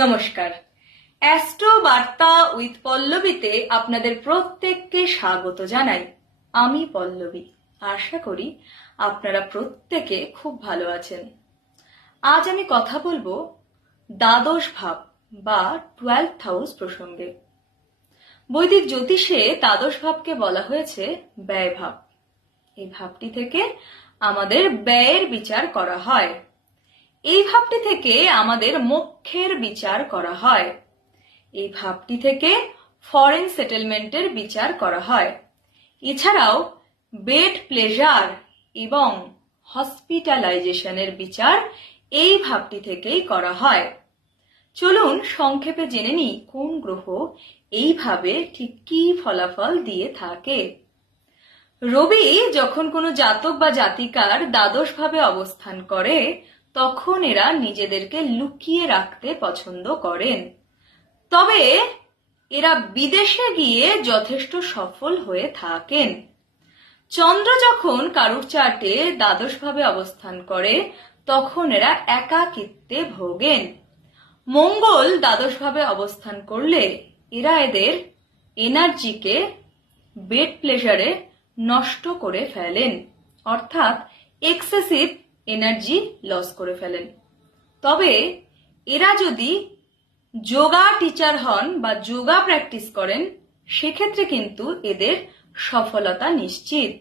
নমস্কার। অ্যাস্ট্রো বার্তা উইথ পল্লবীতে আপনাদের প্রত্যেককে স্বাগত জানাই। আমি পল্লবী। আশা করি আপনারা প্রত্যেকে খুব ভালো আছেন। আজ আমি কথা বলবো দ্বাদশ ভাব বা 12th হাউস প্রসঙ্গে। বৈদিক জ্যোতিষে দ্বাদশ ভাবকে বলা হয়েছে ব্যয় ভাব। এই ভাবটি থেকে আমাদের ব্যয়ের বিচার করা হয়। এই ভাবটি থেকে আমাদের মোক্ষের বিচার করা হয়। এই ভাবটি থেকে ফরেন সেটেলমেন্টের বিচার করা হয়। এছাড়াও বেড প্লেজার এবং হসপিটালাইজেশনের বিচার এই ভাবটি থেকেই করা হয়। চলুন সংক্ষেপে জেনে নিই কোন গ্রহ এইভাবে ঠিক কী ফলাফল দিয়ে থাকে। রবি যখন কোনো জাতক বা জাতিকার দ্বাদশ ভাবে অবস্থান করে তখন এরা নিজেদেরকে লুকিয়ে রাখতে পছন্দ করেন, তবে এরা বিদেশে গিয়ে যথেষ্ট সফল হয়ে থাকেন। চন্দ্র যখন কারুর চার্টে দ্বাদশ ভাবে অবস্থান করে তখন এরা একাকিত্বে ভোগেন। মঙ্গল দ্বাদশ ভাবে অবস্থান করলে এরা এদের এনার্জিকে বেড প্লেজারে নষ্ট করে ফেলেন, অর্থাৎ এক্সেসিভ এনার্জি লস করে ফেলেন। তবে এরা যদি যোগা টিচার হন বা যোগা প্র্যাকটিস করেন সেক্ষেত্রে কিন্তু এদের সফলতা নিশ্চিত।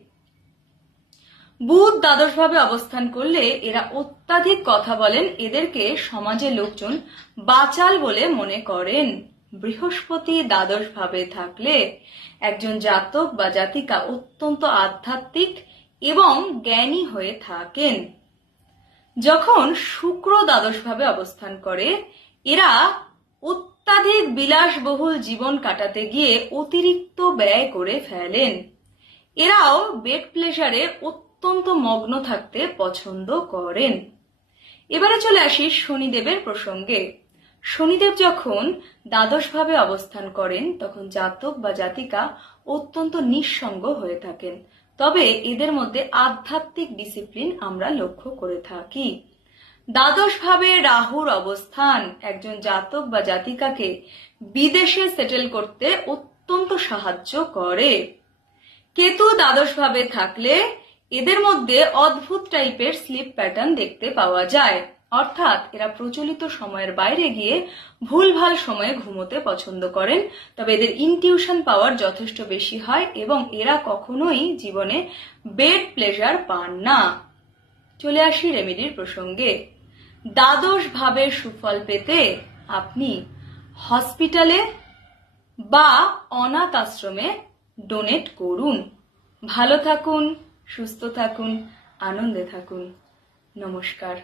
বুধ দ্বাদশ ভাবে অবস্থান করলে এরা অত্যাধিক কথা বলেন, এদেরকে সমাজের লোকজন বাচাল বলে মনে করেন। বৃহস্পতি দ্বাদশ ভাবে থাকলে একজন জাতক বা জাতিকা অত্যন্ত আধ্যাত্মিক এবং জ্ঞানী হয়ে থাকেন। যখন শুক্র দ্বাদশ ভাবে অবস্থান করে এরা অত্যাধিক বিলাসবহুল জীবন কাটাতে গিয়ে অতিরিক্ত ব্যয় করে ফেলেন। এরাও বেড প্লেজারে অত্যন্ত মগ্ন থাকতে পছন্দ করেন। এবারে চলে আসি শনিদেবের প্রসঙ্গে। শনিদেব যখন দ্বাদশ ভাবে অবস্থান করেন তখন জাতক বা জাতিকা অত্যন্ত নিঃসঙ্গ হয়ে থাকেন, তবে এদের মধ্যে আধ্যাত্মিক ডিসিপ্লিন আমরা লক্ষ্য করে থাকি। দ্বাদশ ভাবে রাহুর অবস্থান একজন জাতক বা জাতিকাকে বিদেশে সেটেল করতে অত্যন্ত সাহায্য করে। কেতু দ্বাদশ ভাবে থাকলে এদের মধ্যে অদ্ভুত টাইপের স্লিপ প্যাটার্ন দেখতে পাওয়া যায়, অর্থাৎ এরা প্রচলিত সময়ের বাইরে গিয়ে ভুলভাল সময়ে ঘুমোতে পছন্দ করেন। তবে এদের ইনটিউশন পাওয়ার যথেষ্ট বেশি হয় এবং এরা কখনোই জীবনে বেড প্লেজার পান না। চলে আসি রেমেডির প্রসঙ্গে। দ্বাদশ ভাবের সুফল পেতে আপনি হসপিটালে বা অনাথ আশ্রমে ডোনেট করুন। ভালো থাকুন, সুস্থ থাকুন, আনন্দে থাকুন। নমস্কার।